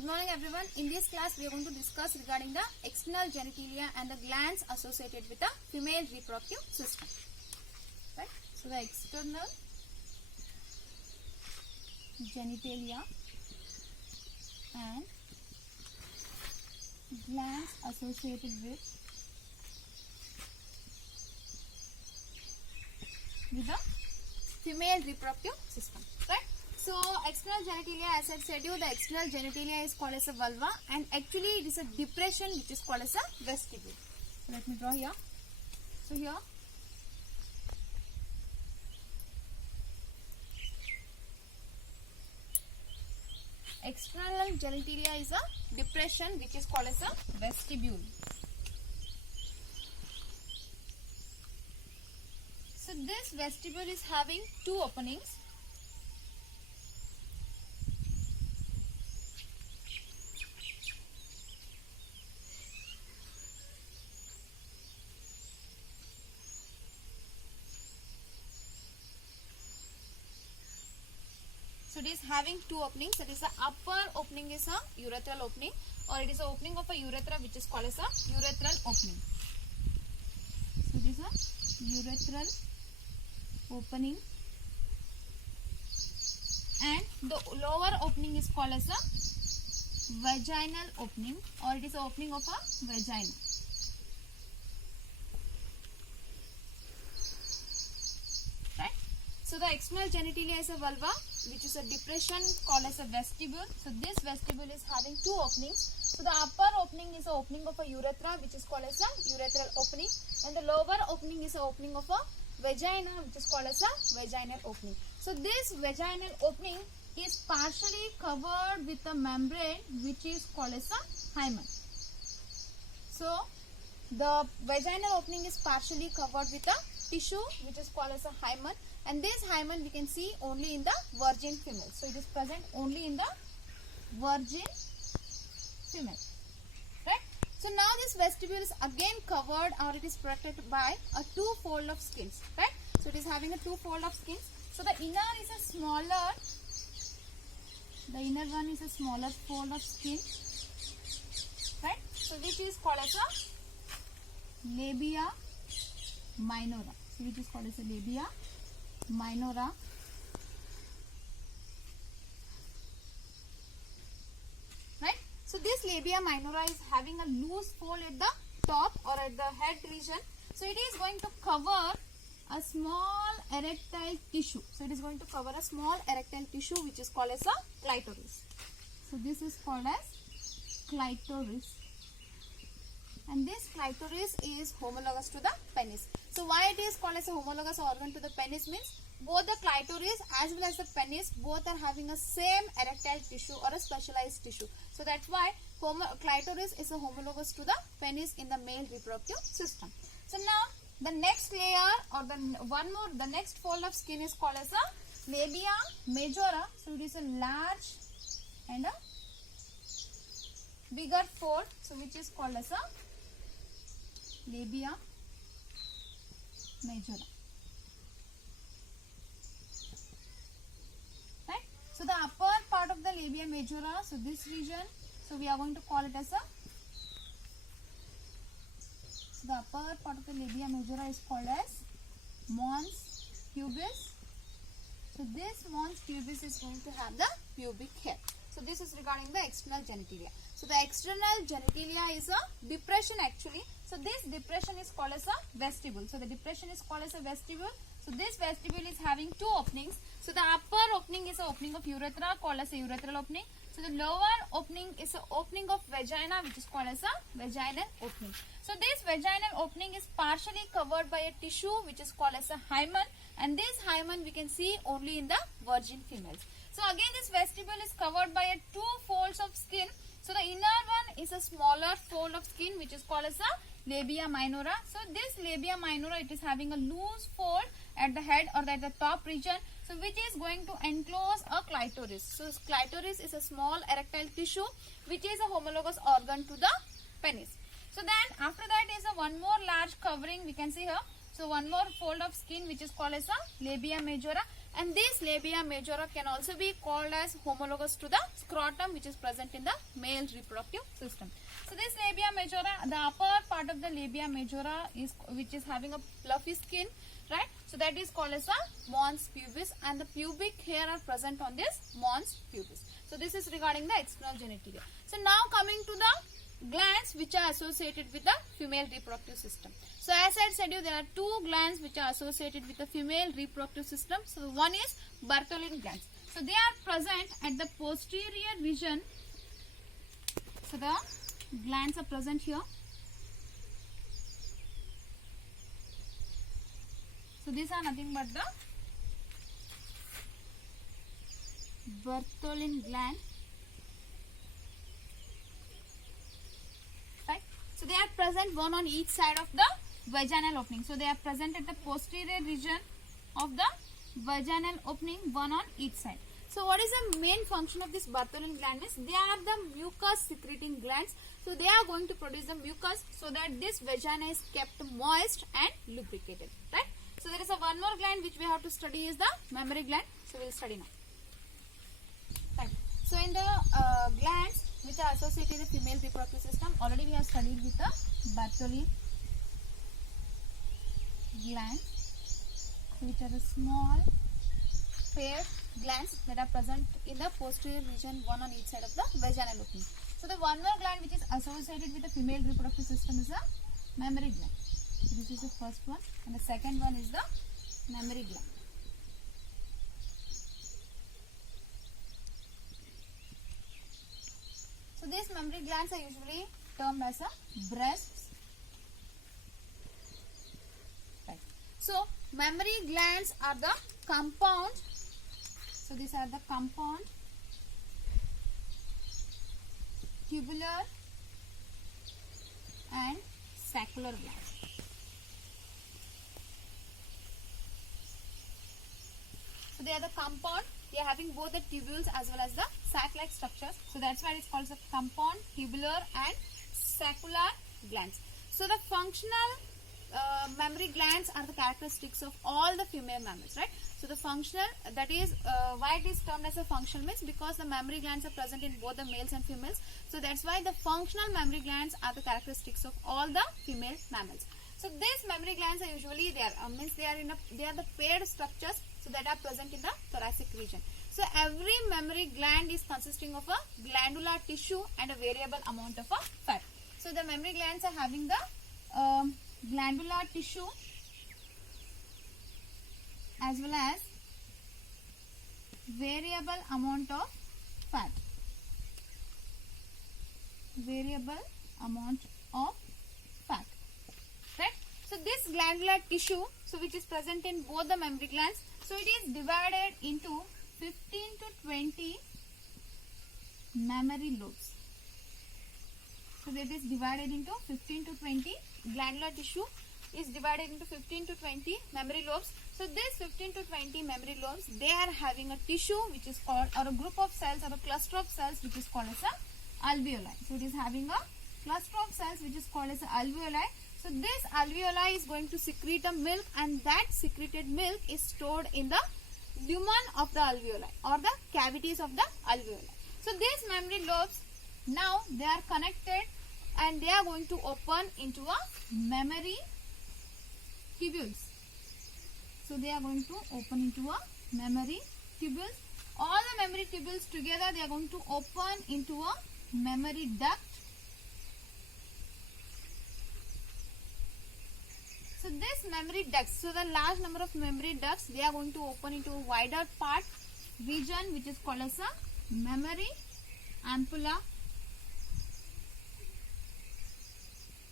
Good morning everyone. In this class we are going to discuss regarding the external genitalia and the glands associated with the female reproductive system. Right? So the external genitalia and glands associated with the female reproductive system. Right? So external genitalia, as I said you, the external genitalia is called as a vulva, and actually it is a depression which is called as a vestibule. So let me draw here. So here external genitalia is a depression which is called as a vestibule. So this vestibule is having two openings. So it is having two openings. That is the upper opening is a urethral opening, or it is the opening of a urethra which is called as a urethral opening. So it is a urethral opening, and the lower opening is called as a vaginal opening, or it is the opening of a vagina. Right? So the external genitalia is a vulva, which is a depression called as a vestibule. So this vestibule is having two openings. So the upper opening is the opening of a urethra, which is called as a urethral opening, and the lower opening is the opening of a vagina, which is called as a vaginal opening. So this vaginal opening is partially covered with a membrane which is called as a hymen. So the vaginal opening is partially covered with a tissue which is called as a hymen, and this hymen we can see only in the virgin female. So it is present only in the virgin female. Right? So now this vestibule is again covered, or it is protected by a two-fold of skins. Right? So it is having a two-fold of skins. So the inner is a smaller, the inner one is a smaller fold of skin. Right? So which is called as a labia minora. So which is called as a labia minora. Right? So this labia minora is having a loose fold at the top or at the head region. So it is going to cover a small erectile tissue. So it is going to cover a small erectile tissue which is called as a clitoris. So this is called as clitoris. And this clitoris is homologous to the penis. So why it is called as a homologous organ to the penis means both the clitoris as well as the penis both are having a same erectile tissue or a specialized tissue. So that's why clitoris is a homologous to the penis in the male reproductive system. So now the next layer, or the next fold of skin is called as a labia majora. So it is a large and a bigger fold, so which is called as a labia majora. Right? So the upper part of the labia majora, so this region, so we are going to call it as a, so the upper part of the labia majora is called as mons pubis. So this mons pubis is going to have the pubic hair. So this is regarding the external genitalia. So the external genitalia is a depression actually. So this depression is called as a vestibule. So the depression is called as a vestibule. So this vestibule is having two openings. So the upper opening is the opening of urethra called as a urethral opening. So the lower opening is the opening of vagina which is called as a vaginal opening. So this vaginal opening is partially covered by a tissue which is called as a hymen, and this hymen we can see only in the virgin females. So again this vestibule is covered by a two folds of skin. So the inner one is a smaller fold of skin which is called as a labia minora. So this labia minora, it is having a loose fold at the head or at the top region, so which is going to enclose a clitoris. So clitoris is a small erectile tissue which is a homologous organ to the penis. So then after that is a one more large covering we can see here. So one more fold of skin which is called as a labia majora. And this labia majora can also be called as homologous to the scrotum, which is present in the male reproductive system. So this labia majora, the upper part of the labia majora is which is having a fluffy skin, right? So that is called as a mons pubis, and the pubic hair are present on this mons pubis. So this is regarding the external genitalia. So now coming to the glands which are associated with the female reproductive system. So as I said you, there are two glands which are associated with the female reproductive system. So one is Bartholin glands. So they are present at the posterior region. So the glands are present here. So these are nothing but the Bartholin gland. Right. So they are present one on each side of the vaginal opening. So they are present at the posterior region of the vaginal opening, one on each side. So what is the main function of this Bartholin gland is they are the mucus secreting glands. So they are going to produce the mucus so that this vagina is kept moist and lubricated, right? So there is a one more gland which we have to study is the mammary gland. So we will study now. Right. So in the glands which are associated with the female reproductive system, already we have studied with the Bartholin glands, which are the small paired glands that are present in the posterior region, one on each side of the vaginal opening. So the one more gland which is associated with the female reproductive system is the mammary gland. So this is the first one, and the second one is the mammary gland. So these mammary glands are usually termed as a breasts. Right. So mammary glands are the compound. So these are the compound, tubular and saccular glands. So they are the compound, they are having both the tubules as well as the sac-like structures. So that's why it's called the compound, tubular and saccular glands. So the functional mammary glands are the characteristics of all the female mammals, right? So the functional, that is why it is termed as a functional means because the mammary glands are present in both the males and females. So that's why the functional mammary glands are the characteristics of all the female mammals. So these mammary glands are usually there, they are the paired structures, so that are present in the thoracic region. So every mammary gland is consisting of a glandular tissue and a variable amount of a fat. So the mammary glands are having the glandular tissue as well as variable amount of fat. Variable amount of fat. Right? So this glandular tissue, so which is present in both the mammary glands, so it is divided into 15 to 20 mammary lobes. So that is divided into 15 to 20 glandular tissue is divided into 15 to 20 mammary lobes. So this 15 to 20 mammary lobes, they are having a tissue which is called, or a group of cells or a cluster of cells which is called as a alveoli. So it is having a cluster of cells which is called as a alveoli. So this alveoli is going to secrete a milk, and that secreted milk is stored in the lumen of the alveoli or the cavities of the alveoli. So these mammary lobes, now they are connected and they are going to open into a mammary tubules. So they are going to open into a mammary tubules. All the mammary tubules together, they are going to open into a mammary duct. So this mammary ducts, so the large number of mammary ducts, they are going to open into a wider part region which is called as a mammary ampulla.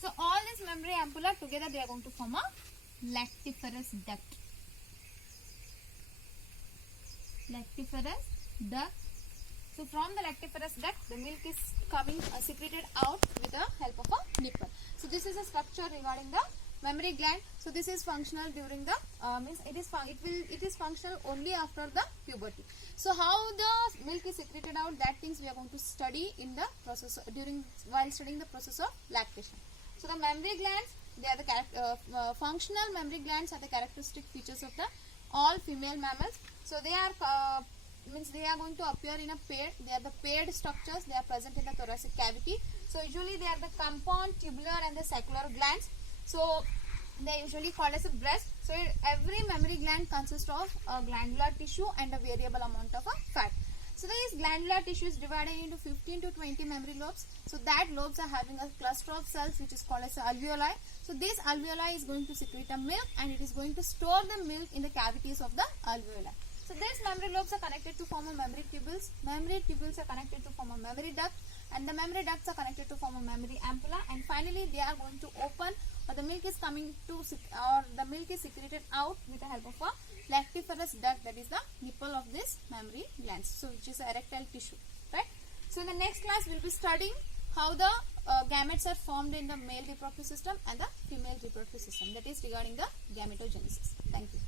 So all this mammary ampulla together, they are going to form a lactiferous duct. Lactiferous duct. So from the lactiferous duct, the milk is coming secreted out with the help of a nipple. So this is a structure regarding the mammary gland. So this is functional during the it is functional only after the puberty. So how the milk is secreted out, that things we are going to study in the process while studying the process of lactation. So the mammary glands, they are the functional mammary glands are the characteristic features of the all female mammals. So they are means they are going to appear in a paired. They are the paired structures. They are present in the thoracic cavity. So usually they are the compound, tubular, and the sacral glands. So they are usually called as a breast. So every mammary gland consists of a glandular tissue and a variable amount of fat. So this glandular tissue is divided into 15 to 20 mammary lobes. So that lobes are having a cluster of cells which is called as alveoli. So this alveoli is going to secrete a milk, and it is going to store the milk in the cavities of the alveoli. So these mammary lobes are connected to form a mammary tubules. Mammary tubules are connected to form a mammary duct, and the mammary ducts are connected to form a mammary ampulla, and finally they are going to open, or the milk is coming to, or the milk is secreted out with the help of a lactiferous duct, that is the nipple of this mammary glands, so which is erectile tissue, right? So in the next class we will be studying how the gametes are formed in the male reproductive system and the female reproductive system, that is regarding the gametogenesis. Thank you.